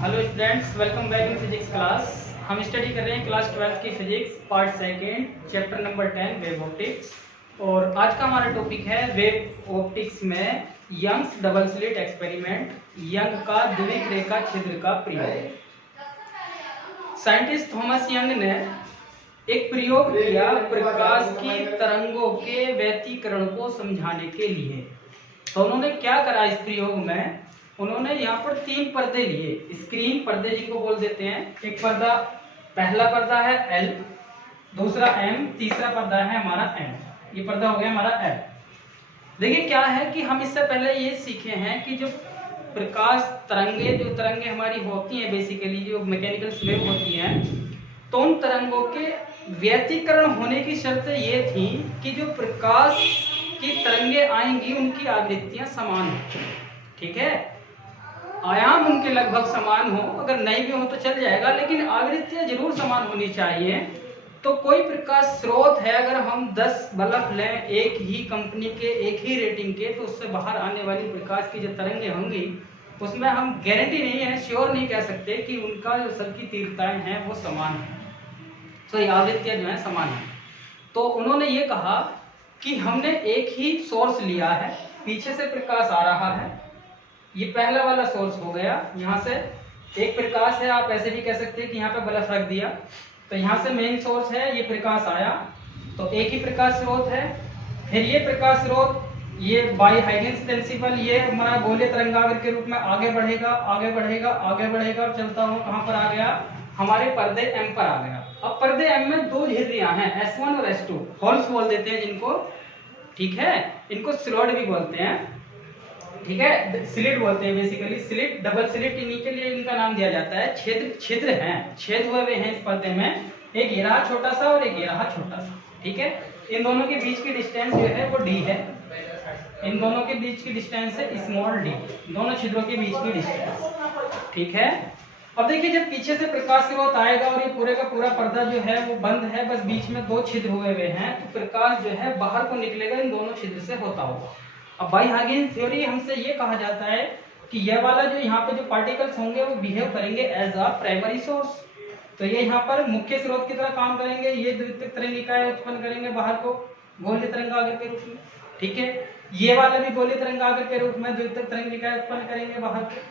Hello students, welcome back in physics class. हम study कर रहे हैं क्लास 12 की physics part second chapter number 10 wave optics. और आज का हमारा टॉपिक है वेव ऑप्टिक्स में Young's double slit experiment, Young का द्विक रेखा छिद्र का प्रयोग। साइंटिस्ट थॉमस यंग ने एक प्रयोग किया प्रकाश की तरंगों के व्यतिकरण को समझाने के लिए। तो उन्होंने क्या करा इस प्रयोग में, उन्होंने यहाँ पर 3 पर्दे लिए, स्क्रीन पर्दे जिनको बोल देते हैं। एक पर्दा, पहला पर्दा है L, दूसरा M, तीसरा पर्दा है हमारा N। ये पर्दा हो गया हमारा L। देखिए क्या है कि हम इससे पहले ये सीखे हैं कि जो प्रकाश तरंगे, जो तरंगे हमारी होती हैं बेसिकली जो मैकेनिकल वेव होती हैं, तो उन तरंगों के व्यतिकरण होने की शर्त ये थी कि जो प्रकाश की तरंगे आएंगी उनकी आवृत्तियां समान हो। ठीक है, आयाम उनके लगभग समान हो, अगर नहीं भी हो तो चल जाएगा, लेकिन आवृत्तियां जरूर समान होनी चाहिए। तो कोई प्रकाश स्रोत है, अगर हम 10 बल्ब लें एक ही कंपनी के, एक ही रेटिंग के, तो उससे बाहर आने वाली प्रकाश की जो तरंगे होंगी उसमें हम गारंटी नहीं है, श्योर नहीं कह सकते कि उनका जो सबकी तीव्रताएं हैं वो समान है, तो ये आवृत्तियां जो है समान है। तो उन्होंने ये कहा कि हमने एक ही सोर्स लिया है, पीछे से प्रकाश आ रहा है, ये पहला वाला सोर्स हो गया। यहाँ से एक प्रकाश है, आप ऐसे भी कह सकते हैं कि यहाँ पे बल्ब रख दिया, तो यहाँ से मेन सोर्स है, ये प्रकाश आया, तो एक ही प्रकाश स्रोत है। फिर ये प्रकाश स्रोत, ये बाई हाइगेंस प्रिंसिपल, ये हमारा गोलीय तरंगाग्र के रूप में आगे बढ़ेगा, आगे बढ़ेगा, आगे बढ़ेगा, चलता हुआ कहाँ पर आ गया, हमारे पर्दे M पर आ गया। अब पर्दे M में 2 झिर्रियां हैं, S1 और S2, होल्स बोल देते हैं जिनको, ठीक है, इनको स्लॉट भी बोलते हैं, ठीक है, स्लिट बोलते हैं बेसिकली, स्लिट, डबल स्लिट इन्हीं के लिए इनका नाम दिया जाता है। छिद्र, छिद्र हैं, छेद हुए हैं इस पर्दे में, एक ये रहा छोटा सा और एक ये रहा छोटा सा। ठीक है, इन दोनों के बीच की डिस्टेंस जो है वो d है, इन दोनों के बीच की डिस्टेंस है स्मॉल d, दोनों छिद्रों के बीच की डिस्टेंस। ठीक है, अब देखिए जब पीछे से प्रकाश स्रोत आएगा और ये पूरे का पूरा पर्दा जो है वो बंद है, बस बीच में 2 छिद्र हुए हैं, तो प्रकाश जो है बाहर को निकलेगा इन दोनों छिद्र से होता हुआ। अब बाई हाइगेंस थ्योरी हमसे ये कहा जाता है कि यह वाला जो यहाँ पे जो पार्टिकल्स होंगे वो बिहेव करेंगे एज अ प्राइमरी सोर्स, तो ये यहाँ पर मुख्य स्रोत की तरह काम करेंगे, ये द्वितीयक तरंगिकाएं उत्पन्न करेंगे बाहर को गोलीय तरंगाग्र के रूप में। ठीक है, ये वाला भी गोलीय तरंगाग्र के रूप में द्वितीयक तरंगिकाएं उत्पन्न करेंगे बाहर को।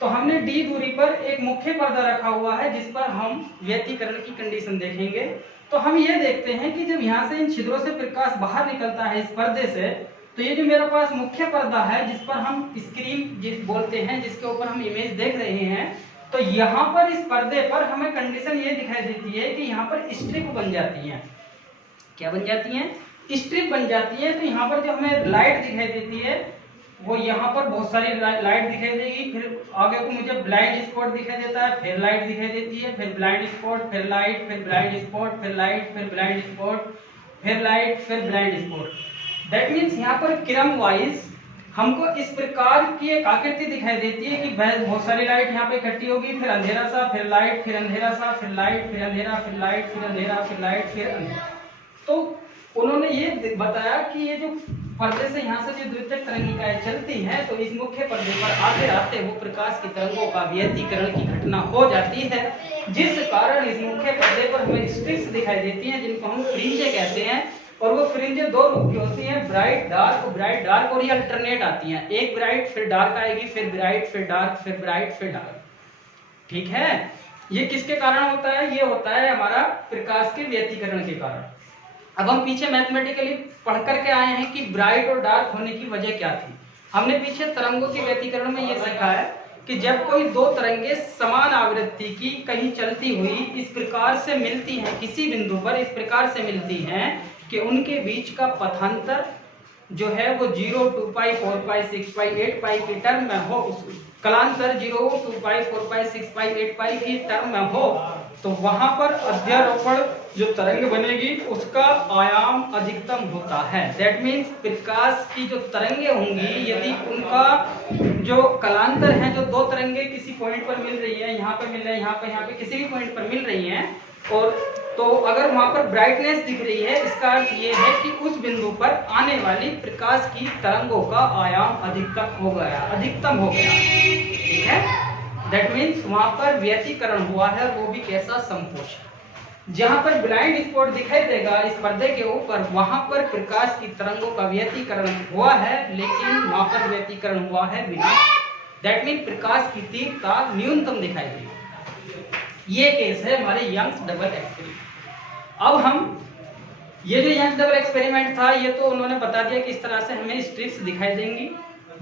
तो हमने d दूरी पर एक मुख्य पर्दा रखा हुआ है जिस पर हम व्यतिकरण की कंडीशन देखेंगे। तो हम ये देखते हैं कि जब यहाँ से इन छिद्रों से प्रकाश बाहर निकलता है इस पर्दे से, तो ये जो मेरे पास मुख्य पर्दा है जिस पर हम स्क्रीन जिस बोलते हैं, जिसके ऊपर हम इमेज देख रहे हैं, तो यहाँ पर इस पर्दे पर हमें कंडीशन ये दिखाई देती है कि यहाँ पर स्ट्रिप बन जाती है। क्या बन जाती है? स्ट्रिप बन जाती है। तो यहाँ पर जो हमें लाइट दिखाई देती है वो यहाँ पर बहुत सारी लाइट दिखाई देगी, फिर आगे को मुझे ब्लाइंड स्पॉट दिखाई देता है, फिर लाइट दिखाई देती है, फिर ब्लाइंड स्पॉट, फिर लाइट, फिर ब्लाइंड स्पॉट, फिर लाइट, फिर ब्लाइंड स्पॉट, फिर लाइट, फिर ब्लाइंड स्पॉट। दैट मीन्स यहाँ पर क्रम वाइज हमको इस प्रकार की एक आकृति दिखाई देती है कि बहुत सारी लाइट यहाँ पे इकट्ठी होगी, फिर अंधेरा सा, फिर लाइट, फिर अंधेरा सा, फिर लाइट, फिर अंधेरा, फिर लाइट, फिर अंधेरा, फिर लाइट, फिर अंधेरा। तो उन्होंने ये बताया कि ये जो पर्दे से यहाँ से जो द्वितीयक तरंगिकाएं चलती हैं, तो इस मुख्य पर्दे पर आते आते वो प्रकाश की तरंगों का व्यतिकरण की घटना हो जाती है, जिस कारण इस मुख्य पर्दे पर हमें स्ट्रिप्स दिखाई देती हैं जिनको हम फ्रिंजें कहते हैं। और वो फ्रिंजें 2 रूप की होती हैं, ब्राइट डार्क, ब्राइट डार्क, और ये अल्टरनेट आती हैं, एक ब्राइट फिर डार्क आएगी, फिर ब्राइट फिर डार्क, फिर ब्राइट फिर डार्क। ठीक है, ये किसके कारण होता है? ये होता है हमारा प्रकाश के व्यतिकरण के कारण। अब हम पीछे मैथमेटिकली पढ़ करके आए हैं कि ब्राइट और डार्क होने की वजह क्या थी। हमने पीछे तरंगों के व्यतिकरण में ये सीखा है कि जब कोई 2 तरंगे समान आवृत्ति की कहीं चलती हुई इस प्रकार से मिलती हैं, किसी बिंदु पर इस प्रकार से मिलती हैं कि उनके बीच का पथांतर जो है वो 0, 2 पाई, 4 पाई, 6 पाई, 8 पाई की टर्म में हो, कलांतर 0, 2 पाई, 4 पाई, 6 पाई, 8 पाई की टर्म में हो, तो वहां पर अध्यारोपण जो तरंग बनेगी उसका आयाम अधिकतम होता है। दैट मीन्स प्रकाश की जो तरंगे होंगी, यदि उनका जो कलांतर है, जो 2 तरंगे किसी पॉइंट पर मिल रही है, यहाँ पे मिल रही है, यहाँ पे किसी भी पॉइंट पर मिल रही हैं, और तो अगर वहां पर ब्राइटनेस दिख रही है, इसका अर्थ ये है कि उस बिंदु पर आने वाली प्रकाश की तरंगों का आयाम अधिकतम हो गया। ठीक है, दैट मीन्स वहां पर व्यतिकरण हुआ है, वो भी कैसा, संपोषण। जहां पर ब्लाइंड स्पॉट दिखाई देगा इस पर्दे के ऊपर, वहां पर प्रकाश की तरंगों का व्यतिकरण हुआ है, लेकिन वहां पर व्यतिकरण हुआ है बिना, दैट मीन प्रकाश की तीव्रता न्यूनतम दिखाई देगी। ये केस है हमारे यंग्स डबल एक्सपेरिमेंट। अब हम ये जो यंग्स डबल एक्सपेरिमेंट था, ये तो उन्होंने बता दिया कि इस तरह से हमें स्ट्रिप्स दिखाई देंगी,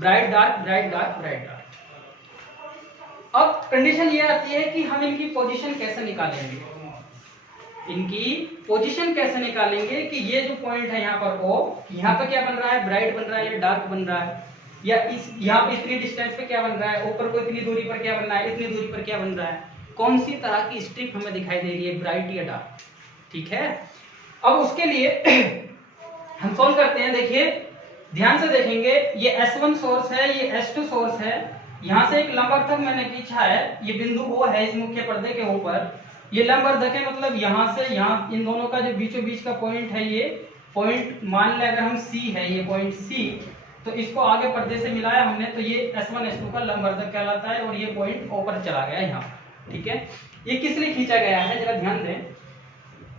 bright dark bright dark bright dark. अब कंडीशन ये आती है कि हम इनकी पोजीशन कैसे निकालेंगे, कि ये जो पॉइंट है यहाँ पर O, यहाँ पर क्या बन रहा है, ब्राइट बन रहा है या डार्क बन रहा है, या इस यहाँ पे इतनी डिस्टेंस पे क्या बन रहा है, ऊपर को इतनी दूरी पर क्या बन रहा है, इतनी दूरी पर क्या बन रहा है, कौन सी तरह की स्ट्रिप हमें दिखाई दे रही है, ब्राइट या डार्क। ठीक है, अब उसके लिए हम सॉल्व करते हैं। देखिए ध्यान से देखेंगे, ये S1 सोर्स है, ये S2 सोर्स है, यहाँ से एक लंबवर्धक मैंने खींचा है, ये बिंदु O है इस मुख्य पर्दे के ऊपर, ये लंबवर्धक है, मतलब यहाँ से यहाँ इन दोनों का जो बीचों बीच का पॉइंट है, ये पॉइंट मान लें अगर हम C है, ये पॉइंट C, तो इसको आगे पर्दे से मिलाया हमने, तो ये S1 S2 का लंबवर्धक कहलाता है, और ये पॉइंट O पर चला गया यहाँ। ठीक है, ये किस लिए खींचा गया है, जरा ध्यान दें।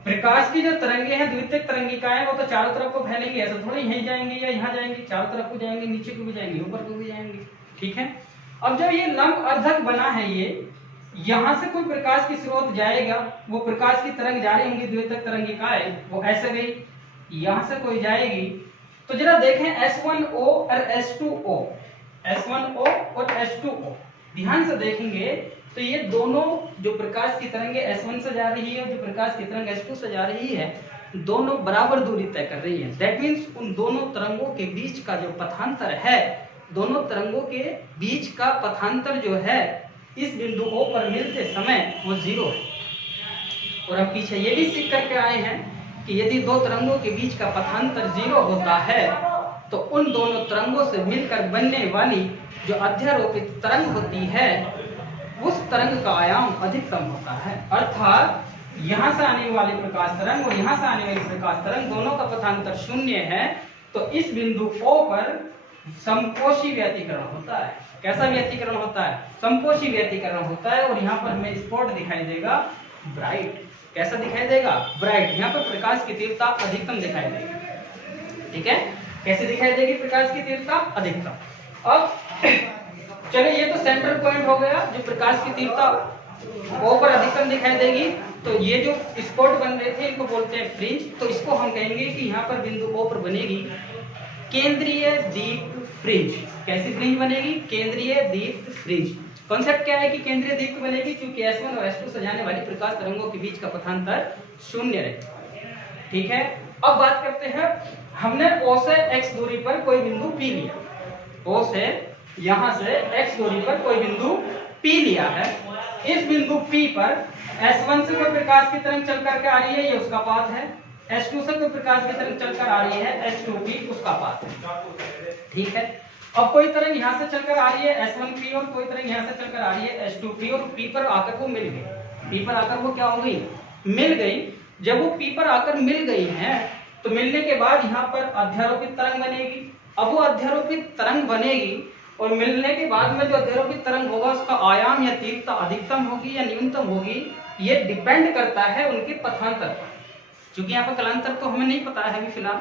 प्रकाश की जो तरंगे हैं, द्वितीयक तरंगिकाएं, वो तो चारों तरफ को फैलेंगी, ऐसा थोड़ी यहीं जाएंगे या यहाँ जाएंगे, चारों तरफ को जाएंगे, नीचे को भी जाएंगे, ऊपर को भी जाएंगे। ठीक है, अब जब ये लंब अर्धक बना है, ये यहाँ से कोई प्रकाश की स्रोत जाएगा, वो प्रकाश की तरंग जा रही होंगी, द्वितीयक तरंगिकाएं, वो ऐसे गई, यहाँ से कोई जाएगी, तो जरा देखें S1O और S2O, S1O और S2O, दैध्यान से देखेंगे तो ये दोनों जो प्रकाश की तरंगे S1 से जा रही है और जो प्रकाश की तरंग S2 से जा रही है, दोनों बराबर दूरी तय कर रही है। दैट मीन्स उन दोनों तरंगों के बीच का जो पथांतर है, दोनों तरंगों के बीच का पथांतर जो है इस बिंदु O पर मिलते समय वो 0 है। और हम पीछे ये भी सीख करके आए हैं कि यदि दो तरंगों के बीच का पथांतर 0 होता है तो उन दोनों तरंगों से मिलकर बनने वाली जो अध्यारोपित तरंग होती है, उस तरंग का आयाम अधिकतम होता है। अर्थात यहाँ से आने वाली प्रकाश तरंग और यहाँ से आने वाली प्रकाश तरंग दोनों का पथांतर 0 है, तो इस बिंदु O पर समकोशी व्यतिकरण होता है। कैसा व्यतिकरण होता है, समकोशी व्यतिकरण होता है। और यहाँ पर हमें स्पॉट दिखाई देगा ब्राइट। कैसा दिखाई देगा, ब्राइट। यहाँ पर प्रकाश की तीव्रता अधिकतम दिखाई देगी। ठीक है, कैसे दिखाई देगी प्रकाश की तीव्रता, अधिकतम। अब चलो ये तो सेंट्रल पॉइंट हो गया, जो प्रकाश की तीव्रता O पर अधिकतम दिखाई देगी। तो ये जो स्पॉट बन रहे थे इनको बोलते हैं फ्रिंज। तो इसको हम कहेंगे कि यहाँ पर बिंदु O पर बनेगी केंद्रीय दीप्त फ्रिंज। कैसी फ्रिंज बनेगी, केंद्रीय दीप्त फ्रिंज। कॉन्सेप्ट क्या है कि केंद्रीय दीप्त बनेगी क्योंकि S1 और S2 से जाने वाली प्रकाश तरंगों के बीच का पथांतर 0 रहे। ठीक है, अब बात करते हैं, हमने O से X दूरी पर कोई बिंदु P लिया, O से यहां से X दूरी पर कोई बिंदु P लिया है। इस बिंदु P पर S1 से कोई प्रकाश की तरंग चल करके आ रही है, ये उसका पाथ है। S2 से कोई प्रकाश की तरंग चलकर आ रही है, S2P उसका पाथ है। ठीक है, अब कोई तरंग यहाँ से चलकर आ रही है S1P और कोई तरंग यहाँ से चलकर आ रही है S2P, और P पर आकर वो मिल गई। P पर आकर वो क्या हो गई, मिल गई। जब वो P पर आकर मिल गई है तो मिलने के बाद यहाँ पर अध्यारोपित तरंग बनेगी। अब वो अध्यारोपित तरंग बनेगी और मिलने के बाद में जो अध्यारोपित तरंग होगा उसका आयाम या तीव्रता अधिकतम होगी या न्यूनतम होगी, ये डिपेंड करता है उनके पथांतर पर। क्योंकि यहाँ पर कलांतर तो हमें नहीं पता है अभी फिलहाल,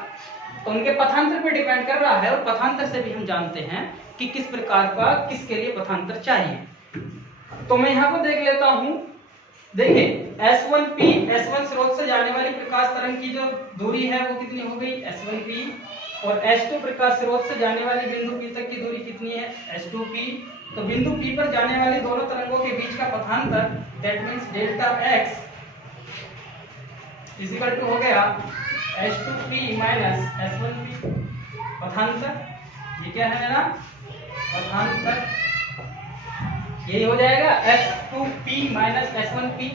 तो उनके पथांतर पर डिपेंड कर रहा है। और पथांतर से भी हम जानते हैं कि किस प्रकार का किसके लिए पथांतर चाहिए। तो मैं यहाँ पर देख लेता हूँ। देखिए S1P, S1 स्रोत से जाने वाली प्रकाश तरंग की जो दूरी है वो कितनी हो गई, S1P। और S2 प्रकाश स्रोत से जाने वाली बिंदु P तक की दूरी कितनी है, S2P। तो बिंदु P पर जाने वाली दोनों तरंगों के बीच का पथांतर, that means delta X equal to हो गया S2P माइनस S1P। पथांतर ये क्या है मेरा, पथांतर यही हो जाएगा S2P माइनस S1P।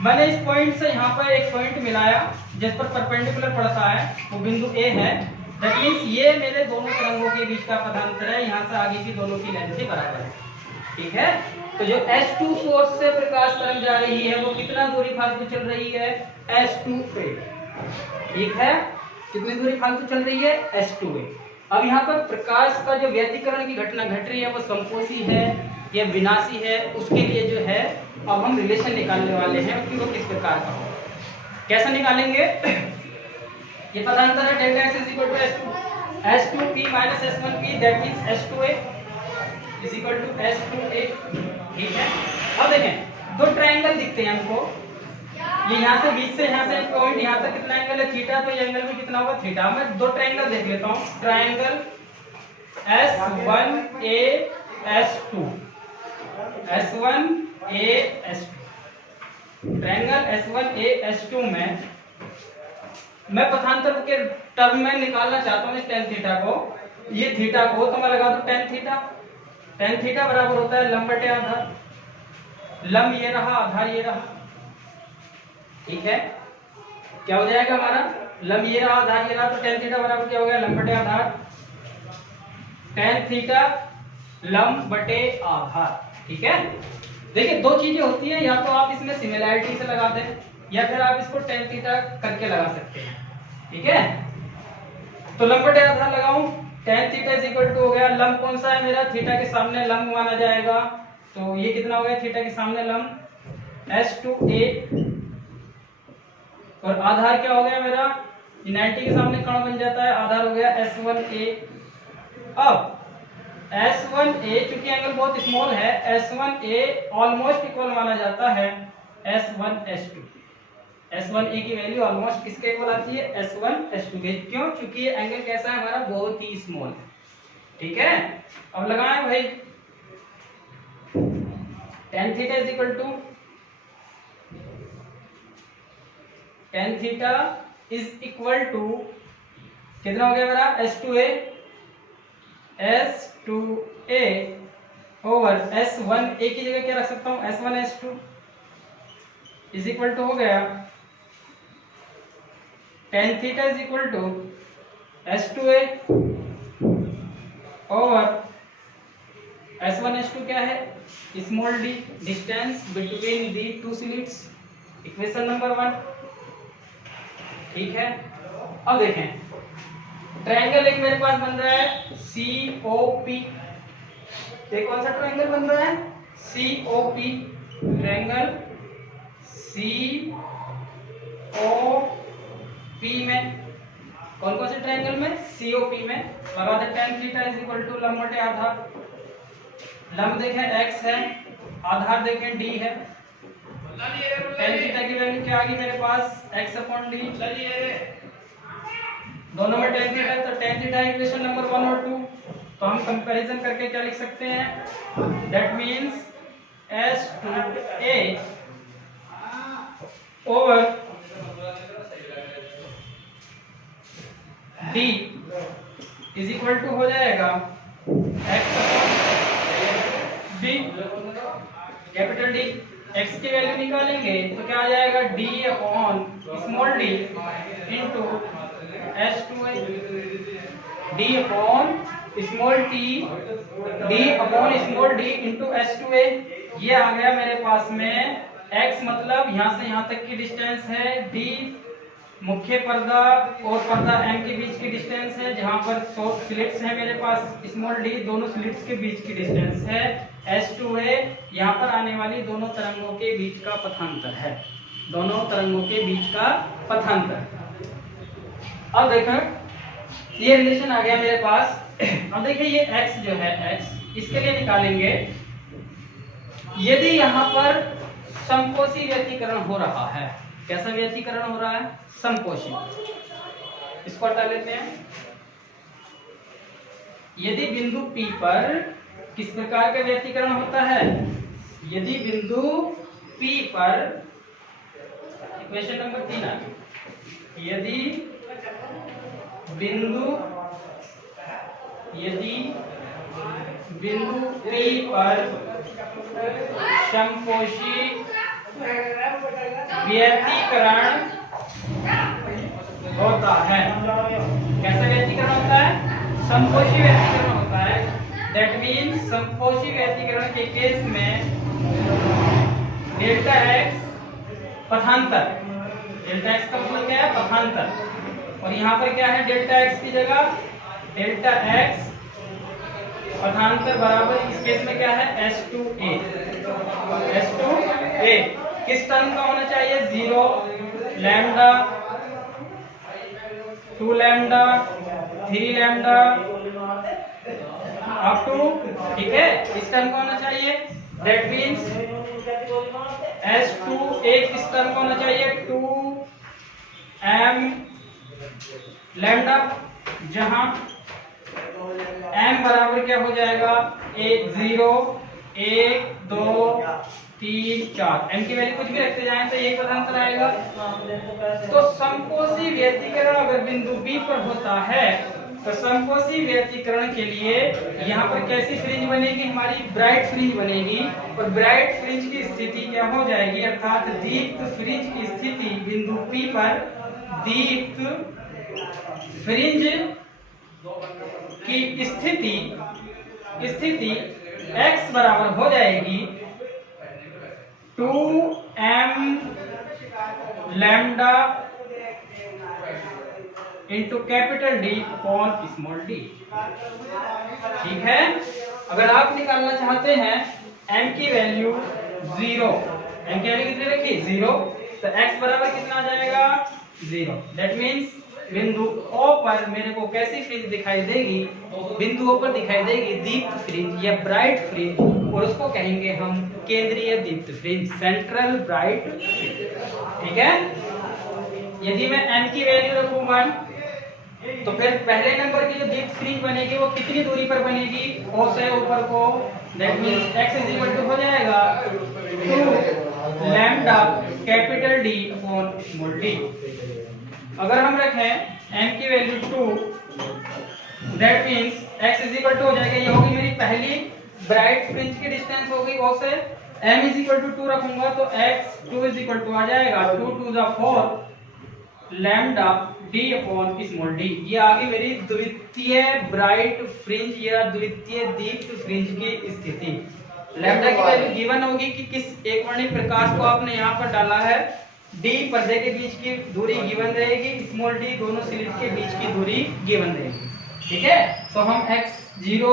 मैंने इस पॉइंट से यहाँ पर एक पॉइंट मिलाया जिस पर परपेंडिकुलर पड़ता है, वो बिंदु A है। दैट मींस ये मेरे दोनों तरंगों के बीच का पथांतर है, यहाँ से आगे की दोनों की लेंथ से बराबर है। ठीक है। तो जो S2 सोर्स से प्रकाश तरंग जा रही है वो कितना दूरी फालतू चल रही है, S2 पे, ठीक है। कितनी दूरी फालतू चल रही है, S2 पे। अब यहाँ पर प्रकाश का जो व्यतिकरण की घटना घट रही है वो संपोषी है या विनाशी है, उसके लिए जो है अब हम रिलेशन निकालने वाले हैं कि वो किस प्रकार का हो। कैसे निकालेंगे, ये पदांतर है delta x is equal to S2p minus S1p that means S2a is equal to S2a, ठीक है। अब देखें दो ट्रायंगल दिखते हैं हमको, ये यहाँ से बीच से यहाँ से पॉइंट यहाँ तक कितना एंगल है थीटा, तो ये एंगल भी कितना होगा थीटा। मैं दो ट्रायंगल देख लेता हूँ, triangle S1a S2, S1a S2, triangle S1a S2 में मैं पथांतर के टर्म में निकालना चाहता हूँ इस टेन थीटा को, ये थीटा को, तो मैं लगा दूं टेन थीटा। टेन थीटा बराबर होता है लंब बटे आधार, लंब ये रहा आधार ये रहा, ठीक है। क्या हो जाएगा हमारा, लंब ये रहा आधार ये रहा, तो टेन थीटा बराबर क्या हो गया, लंब बटे आधार, टेन थीटा लंब बटे आधार, ठीक है। देखिए दो चीजें होती है, या तो आप इसमें सिमिलैरिटी से लगा दें या फिर आप इसको टेन थीटा करके लगा सकते हैं, ठीक है। तो लंब बटे आधार लगाऊं, tan theta is equal to हो गया, लंब कौन सा है मेरा, थीटा के सामने लंब माना जाएगा, तो ये कितना हो गया थीटा के सामने लंब S2a, और आधार क्या हो गया मेरा, 90 के सामने कण बन जाता है, आधार हो गया S1a। अब S1a चूंकि एंगल बहुत स्मॉल है, S1a ऑलमोस्ट इक्वल माना जाता है S1S2, S1a की वैल्यू ऑलमोस्ट किसके इक्वल आती है, S1S2 के, क्यों, चूंकि ये एंगल कैसा है हमारा, बहुत ही स्मॉल है, ठीक है। अब लगाएं भाई, tan theta is equal to, tan theta is equal to कितना हो गया मेरा, S2a ओवर S1a की जगह क्या रख सकता हूं, S1S2 इज इक्वल टू हो गया tan theta is equal to S2a over S1S2 क्या है, small d, distance between the two slits, equation number 1, ठीक है। अब देखें ट्रायंगल एक मेरे पास बन रहा है COP, ये कौन सा ट्रायंगल बन रहा है, COP, ट्रायंगल COP में, कौन कौन से ट्रायंगल में, COP में लगा दे tan theta is equal to लंब बटे आधार, लंब देखें x है, आधार देखें d है, tan थीटा की वैल्यू क्या आ गई मेरे पास, x अपॉन d, दोनों में tan थीटा है, तो tan थीटा इक्वेशन नंबर 1 और 2, तो हम कंपैरिजन करके क्या लिख सकते हैं, that means S2a over d is equal to हो जाएगा x upon d, capital D, x की वैल्यू निकालेंगे तो क्या आ जाएगा, d upon small d into S2a, d upon small t, d upon small d into S2a, ये आ गया मेरे पास में x मतलब यहाँ से यहाँ तक की डिस्टेंस है, d मुख्य पर्दा और पर्दा m के बीच की डिस्टेंस है, जहां पर स्लिट्स है मेरे पास स्मॉल d, दोनों स्लिट्स के बीच की डिस्टेंस है, S2a यहाँ पर आने वाली दोनों तरंगों के बीच का पथांतर है, दोनों तरंगों के बीच का पथांतर। अब देखो ये रिलेशन आ गया मेरे पास। अब देखिए ये x जो है x, इसके लिए निकालेंगे, यदि यहाँ पर समकोशी व्यतिकरण हो रहा है, कैसा व्यतिकरण हो रहा है, समकोशी, इसको हटा लेते हैं। यदि बिंदु P पर किस प्रकार का व्यतिकरण होता है, यदि बिंदु P पर, इक्वेशन नंबर 3 आ गई, यदि बिंदु P पर समकोशी व्यतिकरण होता है, कैसा व्यतिकरण होता है, समकोशी व्यतिकरण होता है, दैट मीन्स समपोषी व्यतिकरण के केस में डेल्टा एक्स पथांतर, डेल्टा एक्स का मतलब क्या है? पथांतर। और यहाँ पर क्या है? डेल्टा एक्स की जगह डेल्टा एक्स पथांतर बराबर इस केस में क्या है? S2a। S2a किस टर्म का होना चाहिए? 0, lambda, 2 lambda, 3 lambda up to, ठीक है, इस टर्म का होना चाहिए। दैट मीन्स S2a किस टर्म का होना चाहिए? 2m लैम्डा, जहां m बराबर क्या हो जाएगा? 0, 1, 2, 3, 4। m की वैल्यू कुछ भी रखते जाएं तो यही पदांतर आएगा। तो समकोषी व्यतिकरण अगर बिंदु B पर होता है तो समकोषी व्यतिकरण के लिए यहाँ पर कैसी फ्रिंज बनेगी? हमारी ब्राइट फ्रिंज बनेगी। और ब्राइट फ्रिंज की स्थिति क्या हो जाएगी? अर्थात दीप्त फ्रिंज की स्थिति बिंदु P पर दीप्त फ्रिंज की स्थिति x बराबर हो जाएगी 2m lambda into capital D upon small d। ठीक है, अगर आप निकालना चाहते हैं m की वैल्यू 0, m की वैल्यू कितनी रखी? 0, तो x बराबर कितना आ जाएगा? 0। दैट मीन्स बिंदु O पर मेरे को कैसी फ्रिंज दिखाई देगी? बिंदु O पर दिखाई देगी दीप्त फ्रिंज या ब्राइट फ्रिंज, और उसको कहेंगे हम केंद्रीय दीप्त फ्रिंज, सेंट्रल ब्राइट फ्रिंज। ठीक है, यदि मैं m की वैल्यू रखूं 1, तो फिर पहले नंबर की जो दीप्त फ्रिंज बनेगी वो कितनी दूरी पर बनेगी? O से ऊपर को। That means x is equal to हो जाएगा 2 lambda capital D upon small d। अगर हम रखें m की value 2, that means x is equal to हो जाएगा, ये होगी मेरी पहली ब्राइट फ्रिंज की डिस्टेंस हो गई O से। m इज इक्वल टू 2 रखूंगा तो x 2 इज इक्वल टू आ जाएगा 2 to the 4 lambda d upon small d। ये आ गई मेरी द्वितीय ब्राइट फ्रिंज या द्वितीय दीप्त फ्रिंज की स्थिति। लैम्डा की वैल्यू गिवन होगी कि किस एकवर्णीय प्रकाश को आपने यहाँ पर डाला है। d पर्दे के बीच की दूरी गिवन रहेगी, स्मॉल d दोनों स्लिट के बीच की दूरी गिवन रहेगी। ठीक है, तो हम x0,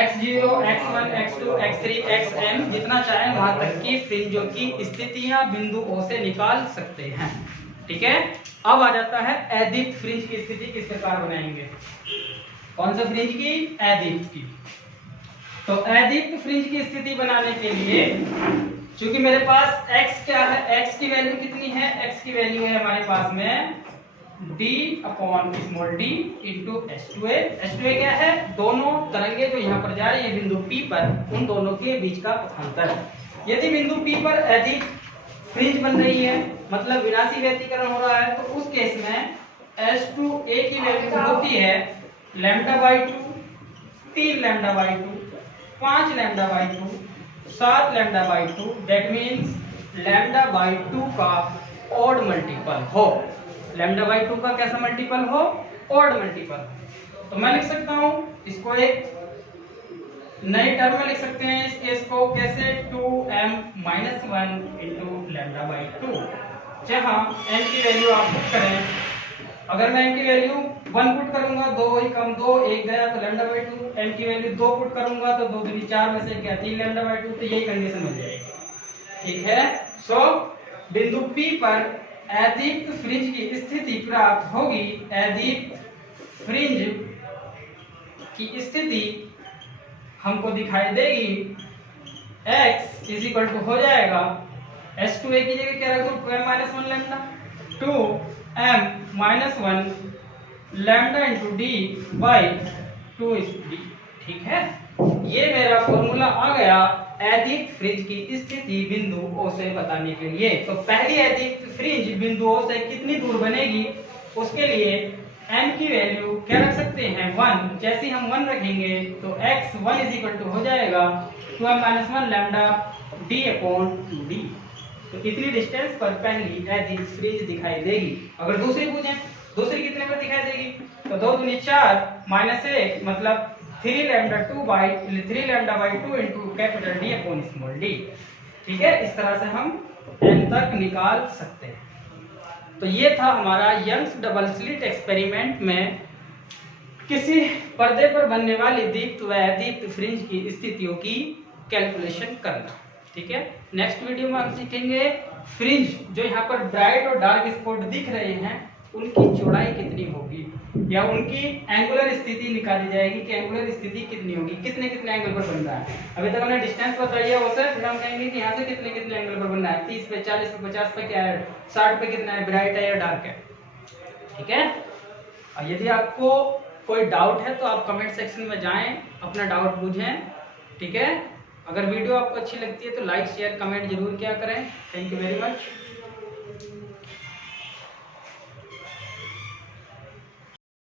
x1, x2, x3, xn जितना चाहें वहां तक की फ्रिंजों की स्थितियां बिंदु O से निकाल सकते हैं। ठीक है, अब आ जाता है अदीप्त फ्रिंज की स्थिति किस प्रकार बनाएंगे? कौन सा फ्रिंज की? अदीप्त की। तो अदीप्त फ्रिंज की स्थिति बनाने के लिए चूंकि मेरे पास x क्या है? x की वैल्यू कितनी है? x की वैल्यू है हमारे पास में d upon small d into h2a। h2a क्या है? दोनों तरंगे जो यहाँ पर जा रही है बिंदु P पर, उन दोनों के बीच का पथांतर। यदि बिंदु P पर अदीप्त फ्रिंज बन रही है, मतलब विनाशी व्यतिकरण हो रहा है, तो उस केस में S2a की वैल्यू होती है lambda by 2, 3 lambda by 2, 5 lambda by 2, 7 lambda by 2। That means lambda by 2 का ऑड मल्टीपल हो। लैम्डा बाई 2 का कैसा मल्टीपल हो? Odd multiple. तो मैं लिख सकता हूं इसको एक नई टर्म में लिख सकते हैं इस केस को कैसे? 2m minus 1 into lambda by 2, जहां m की वैल्यू आप पुट करें। अगर मैं m की वैल्यू 1 पुट करूंगा, 2 ही कम 2 1 गया तो लैम्डा बाई 2। m की वैल्यू 2 पुट करूंगा तो 2 दूनी 4 में से गया 3 लैम्डा बाई 2। तो यही कंडीशन मिल जाएगी। ठीक है, सो बिंदु P पर अदीप्त फ्रिंज की स्थिति प्राप्त होगी। अदीप्त फ्रिंज की स्थिति हमको दिखाई देगी x इज इक्वल टू हो जाएगा S2a की जगह क्या रख दूं? 2m minus 1 lambda, 2m minus 1 lambda into d by 2 d। ठीक है, ये मेरा फॉर्मूला आ गया अदीप्त फ्रिंज की स्थिति बिंदु O से बताने के लिए। तो पहली अदीप्त फ्रिंज बिंदु O से कितनी दूर बनेगी? उसके लिए m की वैल्यू क्या रख सकते हैं? 1। जैसे हम 1 रखेंगे तो x1 इज इक्वल टू हो जाएगा 2m minus 1 lambda d upon 2d। तो इतनी डिस्टेंस पर पहली अदीप्त फ्रिंज दिखाई देगी। अगर दूसरी पूछें, दूसरी कितने पर दिखाई देगी? तो 2 दूनी 4 माइनस 1 मतलब 3 lambda 2 into capital D upon small D. ठीक है, इस तरह से हम n तक निकाल सकते हैं। तो ये था हमारा यंग्स डबल स्लिट एक्सपेरिमेंट में किसी पर्दे पर बनने वाली दीप्त व अदीप्त फ्रिंज की स्थितियों की कैलकुलेशन करना। ठीक है, नेक्स्ट वीडियो में हम सीखेंगे फ्रिंज जो यहाँ पर ब्राइट और डार्क स्पॉट दिख रहे हैं उनकी चौड़ाई कितनी होगी, या उनकी एंगुलर स्थिति निकाली जाएगी कि एंगुलर स्थिति कितनी होगी, कितने कितने एंगल पर बन रहा है। अभी तक हमने डिस्टेंस बताई है उससे, फिर हम कहेंगे कि यहाँ से कितने कितने एंगल पर बन रहा है, 30 पे, 40 पे, 50 पे क्या है, 60 पे कितना है, ब्राइट है या डार्क है। ठीक है, और यदि आपको कोई डाउट है तो आप कमेंट सेक्शन में जाएं, अपना डाउट पूछें। ठीक है, अगर वीडियो आपको अच्छी लगती है तो लाइक शेयर कमेंट जरूर किया करें। Thank you very much.